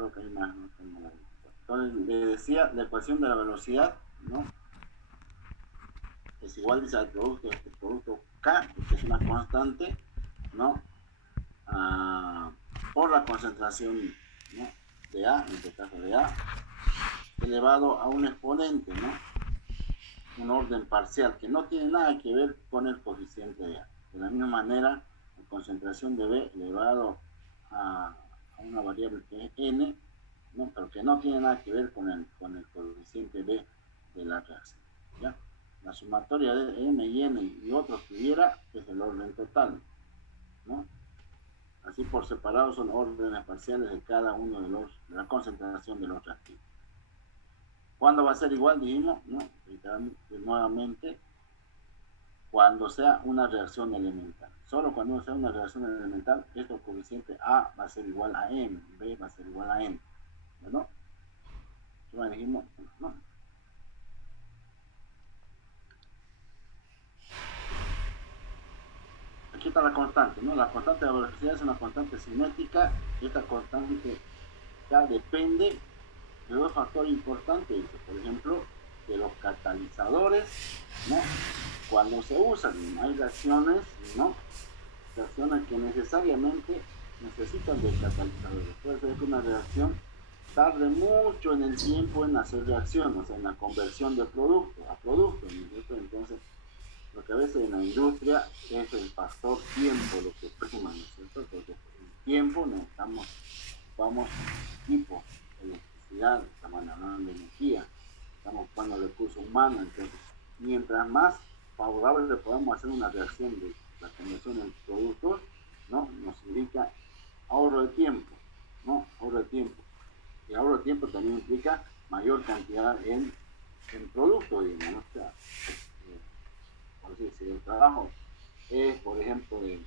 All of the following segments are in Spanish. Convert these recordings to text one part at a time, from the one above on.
creo que hay más, no tengo la... Entonces, le decía, la ecuación de la velocidad, ¿no? Es igual, dice, al producto, este producto K, que es una constante, ¿no? Por la concentración, ¿no? De A, en este caso de A, elevado a un exponente, ¿no? Un orden parcial que no tiene nada que ver con el coeficiente de A. De la misma manera, la concentración de B elevado a una variable que es N, ¿no? Pero que no tiene nada que ver con el coeficiente B de la reacción, ¿ya? La sumatoria de M y N y otros que hubiera es el orden total, ¿no? Así por separado son órdenes parciales de cada uno de la concentración de los reactivos. ¿Cuándo va a ser igual? Dijimos, ¿no? Nuevamente, cuando sea una reacción elemental. Solo cuando sea una reacción elemental, este coeficiente A va a ser igual a M, B va a ser igual a N, ¿no? ¿Qué dijimos? No. Aquí está la constante, ¿no? La constante de la velocidad es una constante cinética. Esta constante ya depende de dos factores importantes, por ejemplo, de los catalizadores, ¿no? Cuando se usan, hay reacciones, ¿no? Reacciones que necesariamente necesitan de catalizadores. Puede ser que una reacción tarde mucho en el tiempo en hacer reacción, o sea, en la conversión de producto a producto, ¿no? Entonces, lo que a veces en la industria es el factor tiempo lo que prima, ¿no es cierto? Porque el tiempo necesitamos, ocupamos equipo, electricidad, estamos hablando de energía, estamos ocupando recursos humanos, entonces mientras más favorable podamos hacer una reacción de la conversión en productos, ¿no? Nos indica ahorro de tiempo, ¿no? Ahorro de tiempo. Y ahorro de tiempo también implica mayor cantidad en productos, digamos, ¿no? O sea, si el trabajo es, por ejemplo, de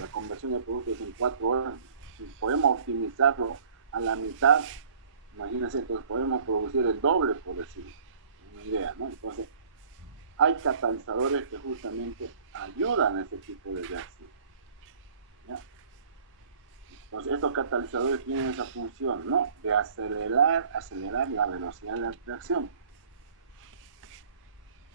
la conversión de productos en 4 horas, si podemos optimizarlo a la mitad, imagínense, entonces podemos producir el doble, por decir una idea, ¿no? Entonces, hay catalizadores que justamente ayudan a ese tipo de reacción, ¿ya? Entonces, estos catalizadores tienen esa función, ¿no? De acelerar la velocidad de la reacción.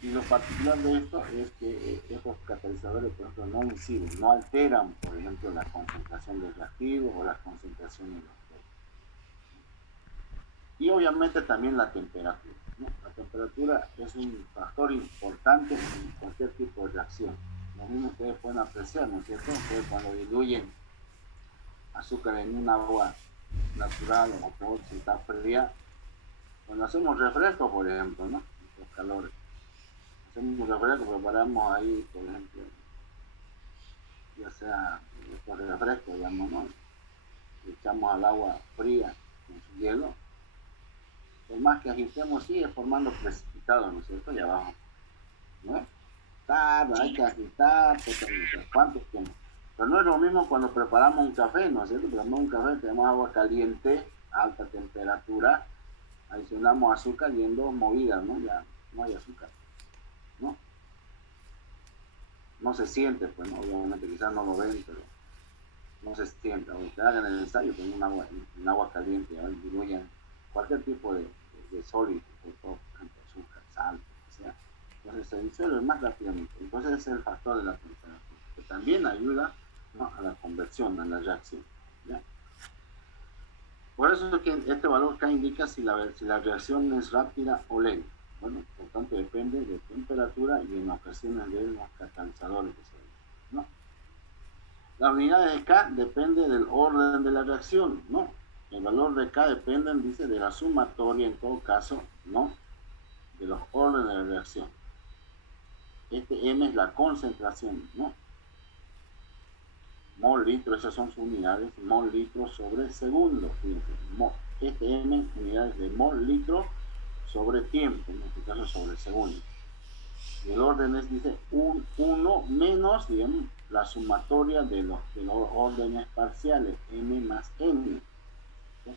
Y lo particular de esto es que estos catalizadores, por ejemplo, no inciden, no alteran, por ejemplo, la concentración del reactivo o la concentración de los productos. Y obviamente también la temperatura, ¿no? La temperatura es un factor importante en cualquier tipo de reacción. Lo mismo ustedes pueden apreciar, ¿no es cierto? Ustedes cuando diluyen azúcar en un agua natural o peor si está fría, cuando hacemos refresco, por ejemplo, ¿no? Los calores. Hacemos un refresco, preparamos ahí, por ejemplo, ya sea estos refrescos, digamos, ¿no? Le echamos al agua fría con su hielo. Por más que agitemos, sigue formando precipitado, ¿no es cierto? Y abajo, ¿no? Tarda, hay que agitar, ¿cuánto tiempo? Pero no es lo mismo cuando preparamos un café, ¿no es cierto? Preparamos un café, tenemos agua caliente, alta temperatura, adicionamos azúcar y en 2 movidas, ¿no? Ya no hay azúcar, ¿no? No se siente, pues, ¿no? Obviamente quizás no lo ven, pero no se siente. O que hagan el ensayo con un agua caliente, ¿no? Diluyan cualquier tipo de sólido, por ejemplo, azúcar, sal, lo que sea. Entonces se disuelve más rápidamente. Entonces ese es el factor de la temperatura, que también ayuda, ¿no? A la conversión, a la reacción, ¿ya? Por eso es que este valor K indica si la reacción es rápida o lenta. Bueno, por tanto depende de temperatura y en ocasiones de los catalizadores que se usan, ¿no? La unidad de K depende del orden de la reacción, ¿no? El valor de K depende, dice, de la sumatoria, en todo caso, ¿no? De los órdenes de la reacción. Este M es la concentración, ¿no? Mol litro, esas son sus unidades, mol litro sobre segundo. Fíjense, este M unidades de mol litro sobre tiempo, en este caso sobre segundo. Y el orden es, dice, 1 menos, digamos, la sumatoria de los órdenes parciales, M más N. ¿Sí?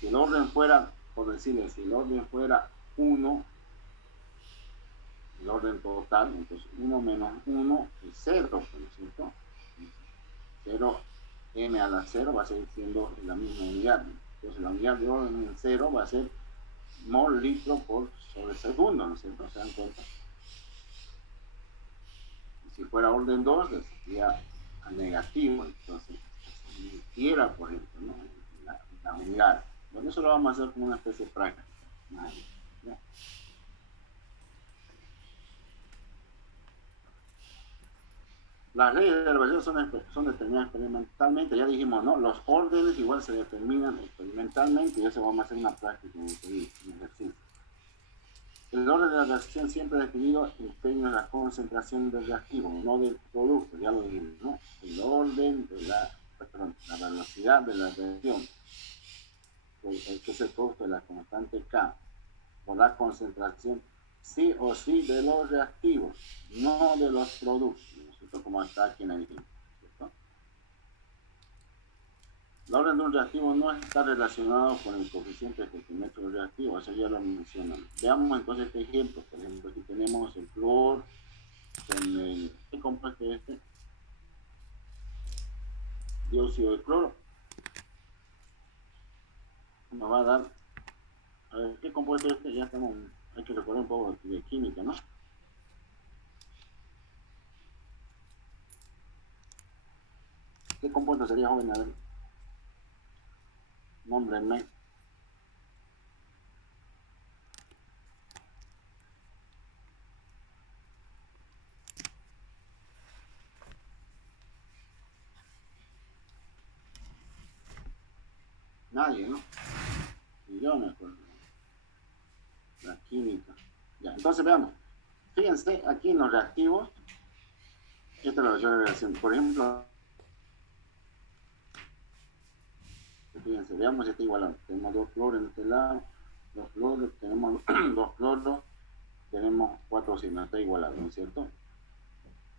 Si el orden fuera, por decirle, si el orden fuera 1, el orden total, entonces 1 menos 1 es 0, ¿no es cierto? 0, M a la 0 va a seguir siendo la misma unidad. Entonces la unidad de orden en cero va a ser mol litro por sobre segundo, ¿no es cierto? ¿Se dan cuenta? Y si fuera orden 2, sería a negativo, entonces se invirtiera, por ejemplo, ¿no? la unidad. Bueno, eso lo vamos a hacer como una especie de práctica. ¿No? Las leyes de la variación son determinadas experimentalmente, ya dijimos, ¿no? Los órdenes igual se determinan experimentalmente y eso vamos a hacer una práctica en el ejercicio. El orden de la reacción siempre definido en términos de la concentración del reactivo, no del producto, ya lo dijimos, ¿no? El orden de la velocidad de la reacción, que es el producto de la constante K, por la concentración sí o sí de los reactivos, no de los productos, ¿no? Como está aquí en el ejemplo, ¿cierto? La orden de un reactivo no está relacionado con el coeficiente de crecimiento del reactivo, eso ya lo mencionamos. Veamos entonces este ejemplo. Por ejemplo, aquí tenemos el flúor con el... ¿Qué compuesto es este? Dióxido de cloro. Nos va a dar... A ver, ¿qué compuesto es este? Ya estamos... Hay que recordar un poco de química, ¿no? ¿Qué compuesto sería, joven? A ver. Nómbrenme. Nadie, ¿no? Y yo me acuerdo. La química. Ya, entonces veamos. Fíjense, aquí en los reactivos, esta es la reacción. Por ejemplo, fíjense, veamos si está igualado. Tenemos dos cloros en este lado, dos cloros, tenemos dos cloros, tenemos 4 oxígenos, está igualado, ¿no es cierto?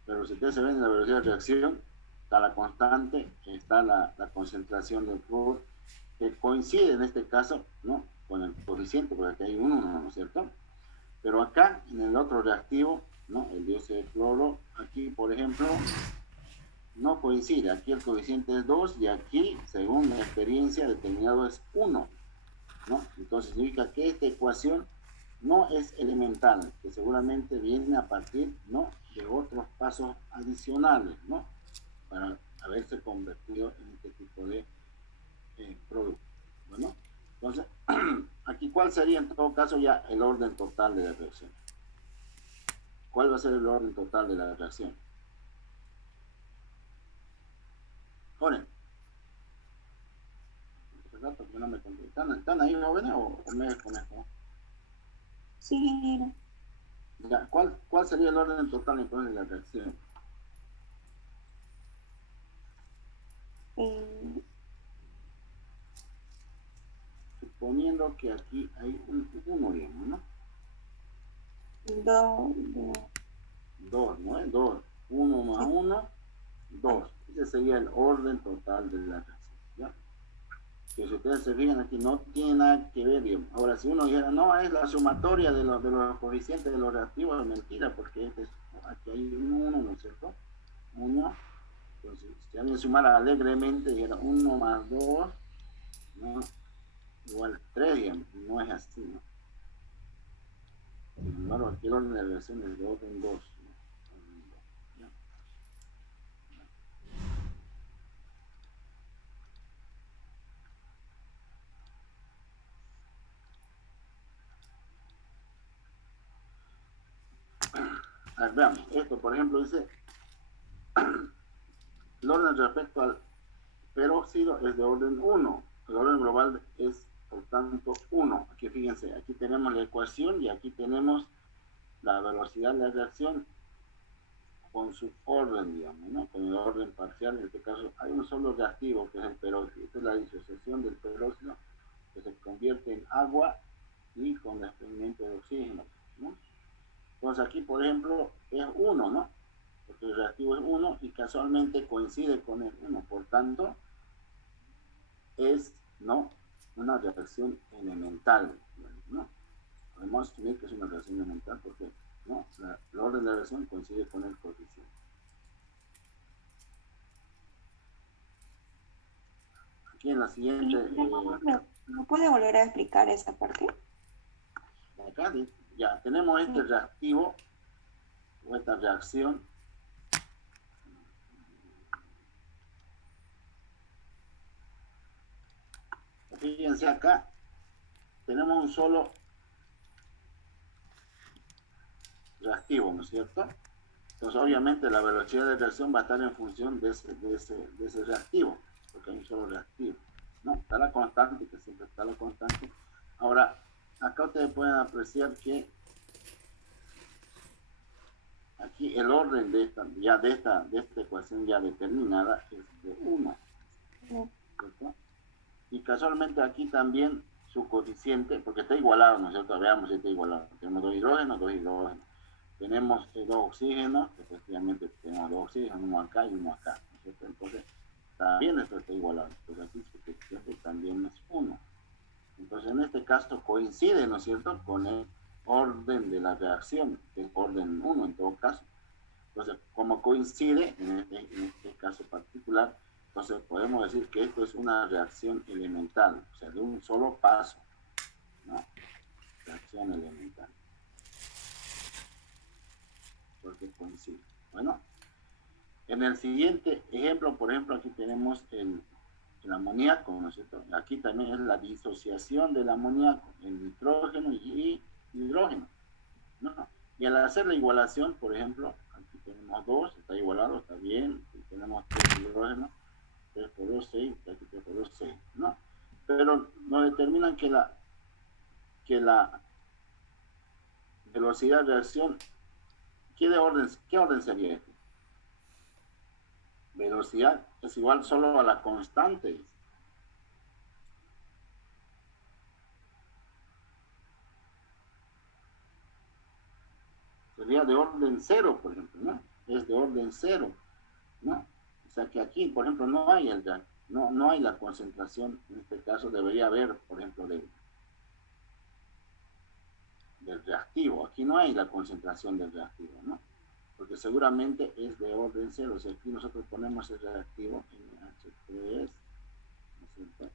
Pero si ustedes se ven en la velocidad de reacción, está la constante, está la concentración del flúor, que coincide en este caso, ¿no? Con el coeficiente, porque aquí hay un 1, ¿no es cierto? Pero acá, en el otro reactivo, ¿no? El dióxido de cloro, aquí, por ejemplo, no coincide. Aquí el coeficiente es 2 y aquí, según la experiencia, determinado es 1, ¿no? Entonces significa que esta ecuación no es elemental, que seguramente viene a partir, ¿no? De otros pasos adicionales, ¿no? Para haberse convertido en este tipo de producto. Bueno, entonces, aquí cuál sería en todo caso ya el orden total de la reacción. ¿Cuál va a ser el orden total de la reacción? Joven, no me ¿Están ahí jóvenes o me desconecto? Sí, ingeniero. Ya, ¿cuál sería el orden total entonces de la reacción? Eh, Suponiendo que aquí hay un 1, digamos, ¿no? 2, ¿no es? 2. 1 más sí. 1, 2. Ese sería el orden total de la reacción, ¿ya? Que si ustedes se fijan aquí, no tiene nada que ver, digamos. Ahora, si uno dijera, no, es la sumatoria de los coeficientes de los reactivos, es mentira, porque aquí hay un 1, ¿no es cierto? 1. Entonces, si alguien sumara alegremente, dijera 1 más 2, ¿no? Igual 3, digamos. No es así, ¿no? Sin embargo, aquí el orden de la reacción es de orden 2, ¿no? A ver, veamos. Esto, por ejemplo, dice, el orden respecto al peróxido es de orden 1. El orden global es, por tanto, 1. Aquí fíjense, aquí tenemos la ecuación y aquí tenemos la velocidad de la reacción con su orden, digamos, ¿no? Con el orden parcial. En este caso, hay un solo reactivo que es el peróxido. Esta es la disociación del peróxido que se convierte en agua y con desprendimiento de oxígeno, ¿no? Entonces aquí, por ejemplo, es 1, ¿no? Porque el reactivo es 1 y casualmente coincide con el 1. Por tanto, es, ¿no? Una reacción elemental, ¿no? Podemos asumir que es una reacción elemental porque, ¿no? El orden de la reacción coincide con el coeficiente. Aquí en la siguiente, ¿Me puede volver a explicar esa parte? acá ya tenemos este reactivo o esta reacción. Fíjense acá, tenemos un solo reactivo, ¿no es cierto? Entonces, obviamente, la velocidad de reacción va a estar en función de ese reactivo, porque hay un solo reactivo, ¿no? Está la constante, que siempre está la constante. Ahora, acá ustedes pueden apreciar que aquí el orden de esta ecuación ya determinada es de 1, ¿cierto? Y casualmente aquí también su coeficiente, porque está igualado, ¿no es cierto? Veamos si está igualado. Tenemos dos hidrógenos. Tenemos dos oxígenos, efectivamente tenemos dos oxígenos, uno acá y uno acá, ¿no es cierto? Entonces, también esto está igualado. Entonces aquí su coeficiente también es 1. Entonces, en este caso coincide, ¿no es cierto?, con el orden de la reacción, que es orden 1 en todo caso. Entonces, como coincide en este caso particular, entonces podemos decir que esto es una reacción elemental, o sea, de un solo paso, ¿no? Reacción elemental. Porque coincide. Bueno, en el siguiente ejemplo, por ejemplo, aquí tenemos el amoníaco, ¿no es cierto? Aquí también es la disociación del amoníaco, el nitrógeno y hidrógeno, ¿no? Y al hacer la igualación, por ejemplo, aquí tenemos 2, está igualado, está bien, aquí tenemos 3 hidrógenos, 3 por 2, 6, aquí 3 por 2, 6, ¿no? Pero nos determinan que la velocidad de reacción, ¿qué orden sería esto? Velocidad es igual solo a la constante. Sería de orden 0, por ejemplo, ¿no? Es de orden 0, ¿no? O sea que aquí, por ejemplo, no hay la concentración, en este caso debería haber, por ejemplo, del reactivo. Aquí no hay la concentración del reactivo, ¿no? Porque seguramente es de orden 0. O sea, aquí nosotros ponemos el reactivo NH3, ¿no es cierto?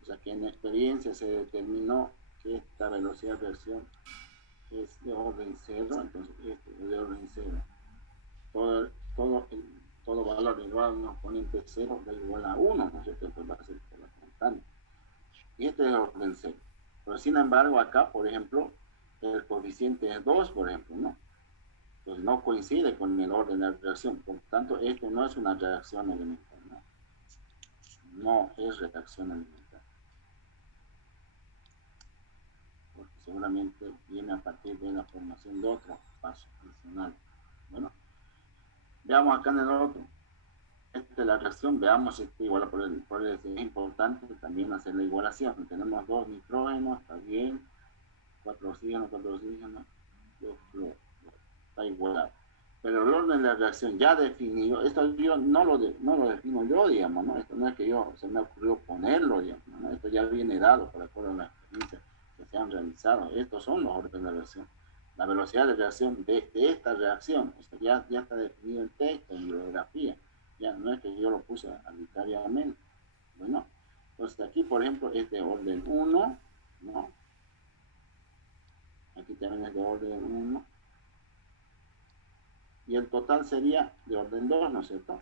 O sea que en experiencia se determinó que esta velocidad de reacción es de orden 0, entonces este es de orden 0. Todo valor igual a un exponente 0 da igual a 1, ¿no es cierto? Entonces va a ser por la constante. Y este es de orden 0. Pero sin embargo, acá, por ejemplo, el coeficiente es 2, por ejemplo, ¿no? Entonces no coincide con el orden de la reacción. Por tanto, esto no es una reacción elemental, ¿no? No es reacción elemental. Porque seguramente viene a partir de la formación de otro paso adicional. Bueno, veamos acá en el otro. Esta es la reacción, veamos igual por eso es importante también hacer la igualación. Tenemos 2 nitrógenos, está bien, 4 oxígenos, 2 fluoros, está igualado. Pero el orden de la reacción ya definido, esto yo no lo defino yo, digamos, ¿no? Esto no es que se me ocurrió ponerlo, digamos, ¿no? Esto ya viene dado por acuerdo a las experiencias que se han realizado. Estos son los órdenes de la reacción. La velocidad de reacción de esta reacción, esto ya está definido en texto, en bibliografía. Ya no es que yo lo puse arbitrariamente. Bueno, entonces aquí, por ejemplo, es de orden 1, ¿no? Aquí también es de orden 1. Y el total sería de orden 2, ¿no es cierto?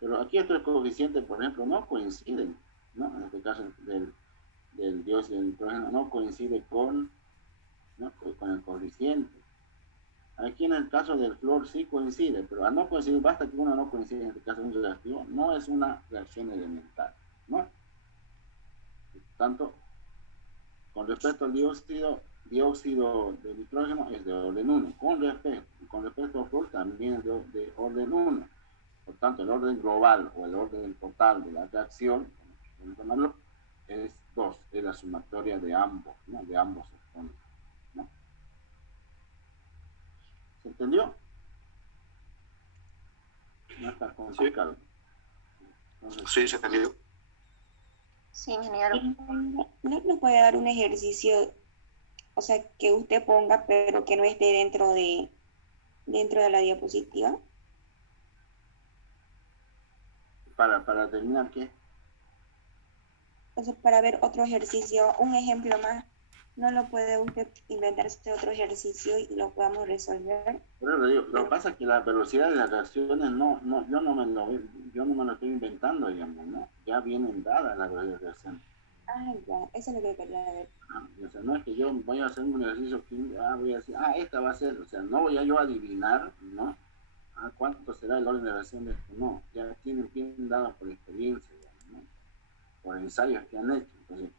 Pero aquí estos coeficientes, por ejemplo, no coinciden, ¿no? En este caso del dióxido de nitrógeno no coincide con el coeficiente. Aquí en el caso del flúor sí coincide, pero al no coincidir, basta que uno no coincide, en este caso un reactivo, no es una reacción elemental, ¿no? Por tanto, con respecto al dióxido de nitrógeno es de orden 1. Con respecto al flúor también es de orden 1. Por tanto, el orden global o el orden total de la reacción, como llamarlo, es 2, es la sumatoria de ambos, ¿no? De ambos exponentes, ¿no? ¿Se entendió? No está complicado. Entonces, Sí, se entendió. Sí, ingeniero. ¿No nos puede dar un ejercicio, o sea, que usted ponga, pero que no esté dentro de la diapositiva? para terminar, ¿qué? Entonces, para ver otro ejercicio, un ejemplo más, no lo puede usted inventarse otro ejercicio y lo podamos resolver. Pero lo que pasa es que la velocidad de las reacciones yo no me lo estoy inventando, digamos, ¿no? Ya vienen dadas las velocidades de reacción. Ah, ya, eso es lo que quería ver. O sea, no es que yo voy a hacer un ejercicio que voy a decir, esta va a ser, o sea, no voy a yo adivinar, ¿no? ¿Cuánto será el orden de reacción de esto? No, ya tienen bien dado por experiencia, digamos, ¿no? Por ensayos que han hecho. Entonces,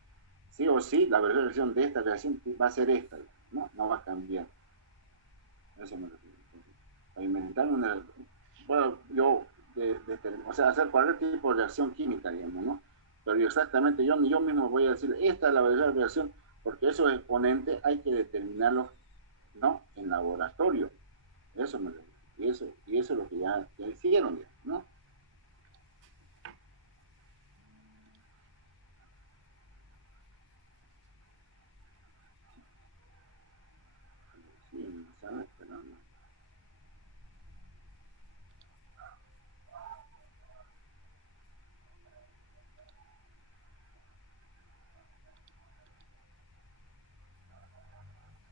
sí o sí, la reacción de esta reacción va a ser esta, ¿no? No va a cambiar. Eso me refiero. Para inventar una, bueno, yo, o sea, hacer cualquier tipo de reacción química, digamos, ¿no? Pero exactamente yo mismo voy a decir, esta es la verdadera reacción, porque esos exponentes hay que determinarlos, ¿no? En laboratorio. Eso me refiero. Y eso es lo que ya hicieron, ¿no? Sí, me están esperando.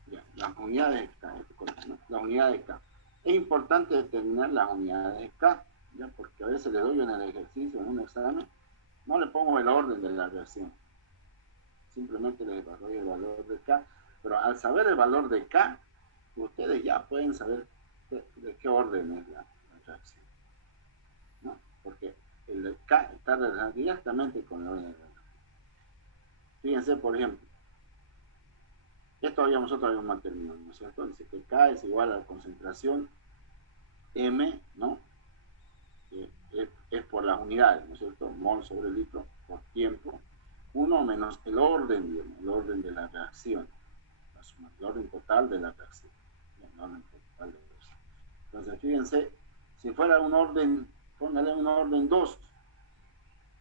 Ya, las unidades de K, ¿no? Las unidades de K. Es importante determinar las unidades de K, ¿ya? Porque a veces le doy en el ejercicio, en un examen, no le pongo el orden de la reacción, simplemente le doy el valor de K, pero al saber el valor de K, ustedes ya pueden saber de qué orden es la reacción, ¿no? Porque el de K está relacionado directamente con el orden de la reacción. Fíjense, por ejemplo, esto nosotros habíamos mantenido, ¿no es cierto? Dice que K es igual a la concentración M, ¿no? Es por las unidades, ¿no es cierto? Mol sobre litro por tiempo. 1 menos el orden, digamos, el orden de la reacción. La suma, el orden total de la reacción. El orden total de la reacción. Entonces, fíjense, si fuera un orden, póngale un orden 2.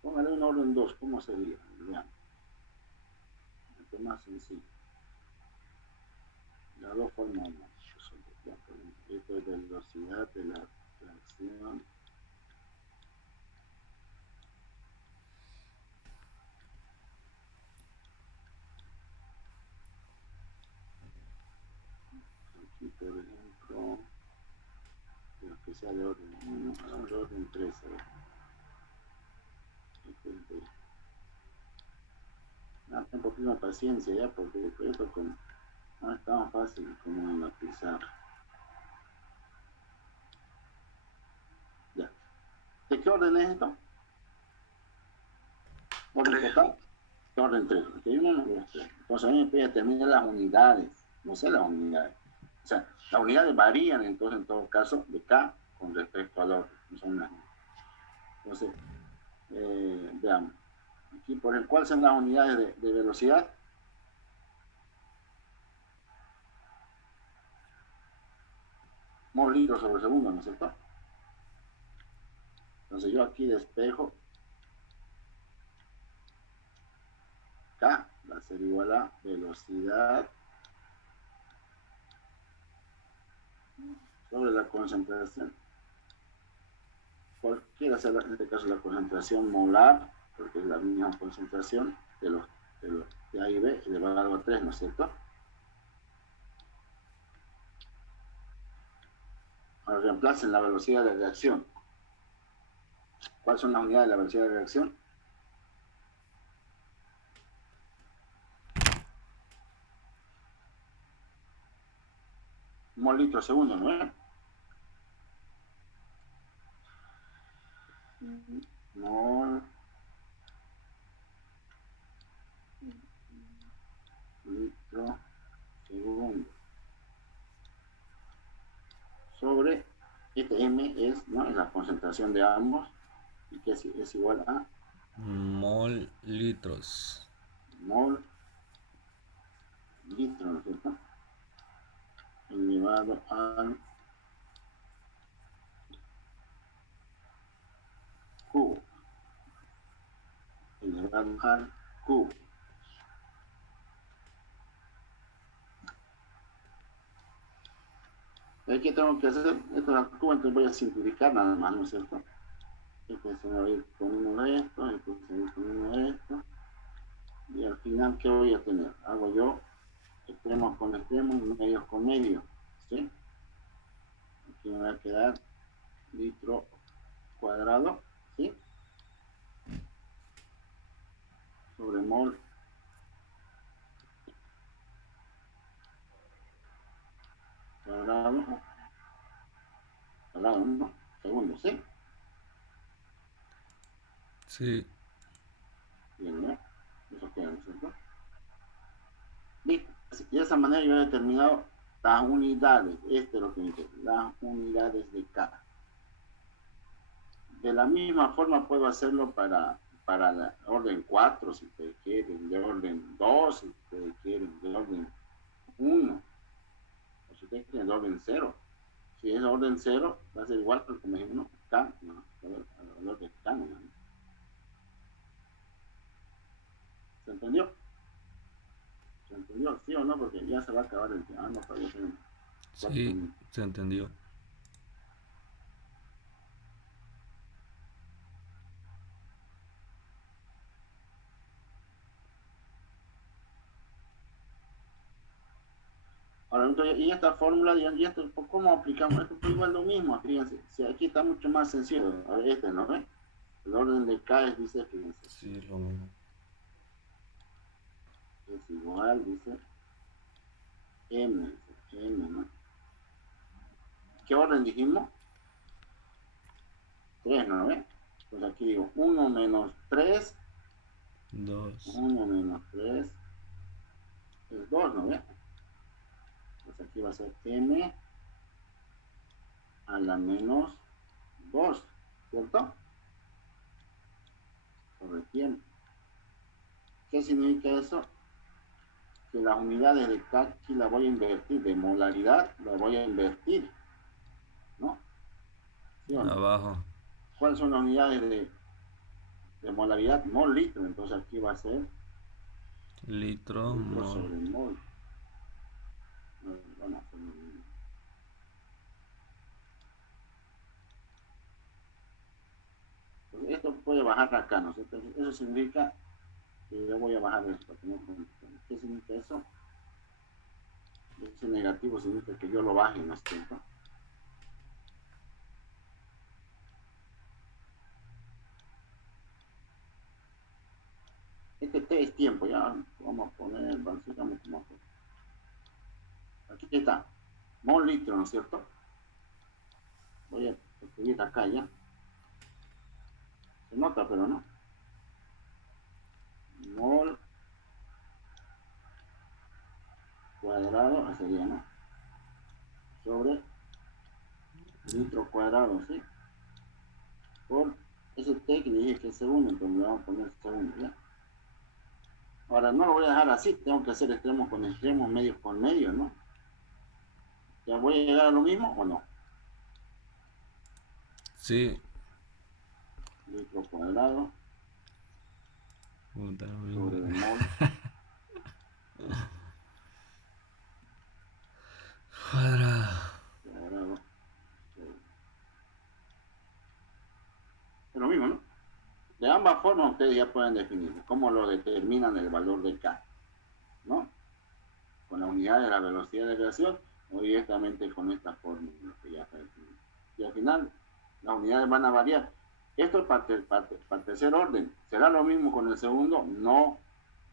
Póngale un orden 2, ¿cómo sería? Vean. Esto es más sencillo. Las dos formas más. Esto es de velocidad de la reacción. Aquí, por ejemplo, que sea de orden 1, de orden 3. Un poquito de paciencia ya, porque esto no es tan fácil como en la pizarra. Ya. ¿De qué orden es esto? ¿Orden total? Orden 3. Porque uno no lo sé. Entonces a mí me pide determinar las unidades. No sé las unidades. O sea, las unidades varían entonces en todo caso de K con respecto al orden. No son las mismas. Entonces, veamos. Aquí, por ejemplo, ¿cuáles son las unidades de velocidad? Mol litros sobre segundo, ¿no es cierto? Entonces yo aquí despejo K va a ser igual a velocidad sobre la concentración. Cualquiera sea en este caso la concentración molar, porque es la misma concentración de A y B elevado a 3, ¿no es cierto? Ahora reemplacen la velocidad de reacción. ¿Cuáles son las unidades de la velocidad de reacción? Mol litro segundo, ¿no es? Mol litro segundo. Sobre este M es, ¿no?, la concentración de ambos, y que es igual a mol litros. Mol litro, ¿no es cierto? Elevado al cubo. Elevado al cubo. ¿Qué tengo que hacer? Esto es cubo, entonces voy a simplificar nada más, ¿no es cierto? Este se va a ir poniendo esto, este se va a ir poniendo esto. Y al final, ¿qué voy a tener? Hago yo extremos con extremos, medios con medios, ¿sí? Aquí me va a quedar litro cuadrado, ¿sí? Sobre mol cuadrado, no, segundo, ¿sí? Sí. Bien, ¿no? Eso queda, ¿no es cierto? Listo. Y de esa manera yo he determinado las unidades, este es lo que dice, las unidades de K. De la misma forma puedo hacerlo para la orden 4, si ustedes quieren, de orden 2, si ustedes quieren, de orden 1, o si ustedes quieren, de orden 0. Si es orden 0, va a ser igual, pero como dijimos, no, K, no, el valor de K, no. ¿Se entendió? ¿Se entendió? ¿Sí o no? Porque ya se va a acabar el tiempo. Ah, no, todavía tenemos 4 Sí, minutos. se entendió. Ahora, entonces, y esta fórmula, y esto, ¿cómo aplicamos? Esto es igual lo mismo, fíjense. Si aquí está mucho más sencillo. A ver, este, ¿no ve? El orden de K es, dice, fíjense. Sí, lo mismo. Es igual, dice, M, dice, M, ¿no? ¿Qué orden dijimos? 3, ¿no ve? Pues aquí digo 1 menos 3, 2. 1 menos 3 es 2, ¿no ve? Pues aquí va a ser M a la menos 2, ¿cierto? Sobre tiempo. ¿Qué significa eso? Que las unidades de K aquí la voy a invertir, de molaridad la voy a invertir, ¿no? ¿Sí o no? Abajo. ¿Cuáles son las unidades de molaridad? Mol litro, entonces aquí va a ser Litro, litro mol. sobre mol. Vamos a hacerlo bien. Esto puede bajar acá, ¿no? Eso significa que yo voy a bajar esto. ¿Qué significa eso? Ese negativo significa que yo lo baje, ¿no es cierto? Este T es tiempo, ya vamos a poner, sigamos como aquí está, mol litro, ¿no es cierto? Voy a escribir acá ya. Se nota, pero no. Mol cuadrado, así sería, ¿no? Sobre litro cuadrado, ¿sí? Por ese T que le dije que es segundo, entonces le vamos a poner segundo, ¿ya? Ahora no lo voy a dejar así, tengo que hacer extremos con extremos, medios con medios, ¿no? ¿Ya voy a llegar a lo mismo o no? Sí. Litro cuadrado Puta, sobre el mol cuadrado. cuadrado. Es lo mismo, ¿no? De ambas formas ustedes ya pueden definir cómo lo determinan el valor de K, ¿no? Con la unidad de la velocidad de reacción o directamente con esta fórmula que ya está definida. Y al final las unidades van a variar. Esto es para el tercer orden. ¿Será lo mismo con el segundo? No,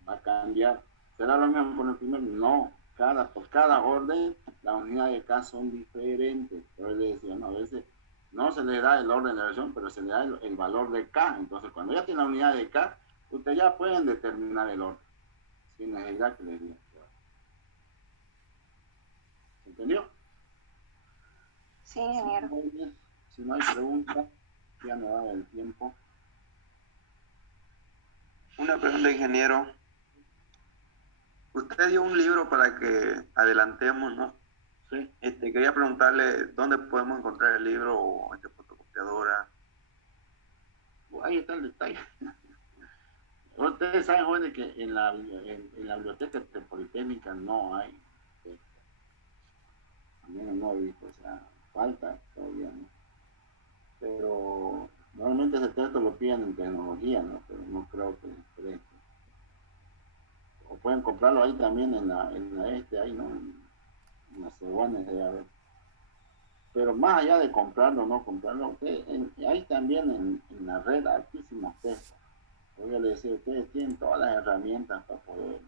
va a cambiar. ¿Será lo mismo con el primero? No. Por cada orden, las unidades de K son diferentes. Pero les decía, ¿no? A veces no se le da el orden de reacción, pero se le da el valor de K. Entonces, cuando ya tienen la unidad de K, ustedes ya pueden determinar el orden. Sin necesidad que les diga. ¿Entendió? Sí, ingeniero. Muy bien. Si no hay preguntas, ya no da el tiempo. Una pregunta, ingeniero. Usted dio un libro para que adelantemos, ¿no? Sí. Quería preguntarle dónde podemos encontrar el libro o en qué fotocopiadora. Ahí está el detalle. Ustedes saben, jóvenes, que en la biblioteca politécnica no hay. Al menos no he visto, o sea, falta todavía, ¿no? Pero normalmente ese texto lo piden en tecnología, ¿no? Pero no creo que se preste. pueden comprarlo ahí también en la ahí, ¿no? En las Cebuanes de haber. Pero más allá de comprarlo o no comprarlo, hay también en la red altísimos textos. Voy a decir, ustedes tienen todas las herramientas para poder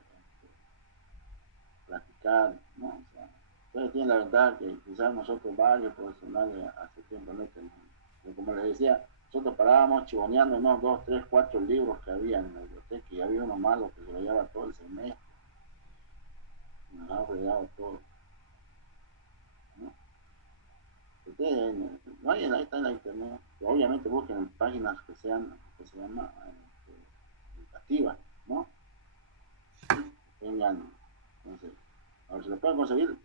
practicar, ¿no? O sea, ustedes tienen la ventaja que quizás nosotros varios profesionales hace tiempo no tenemos. Como les decía, nosotros parábamos chivoneando unos 2, 3, 4 libros que había en la biblioteca y había uno malo que se lo llevaba todo el semestre. Nos ha rodeado todo. ¿No? Ustedes, no hay, ahí está en la internet. Obviamente busquen páginas que sean, que se llaman educativas, ¿no? Tengan, entonces, a ver si lo pueden conseguir,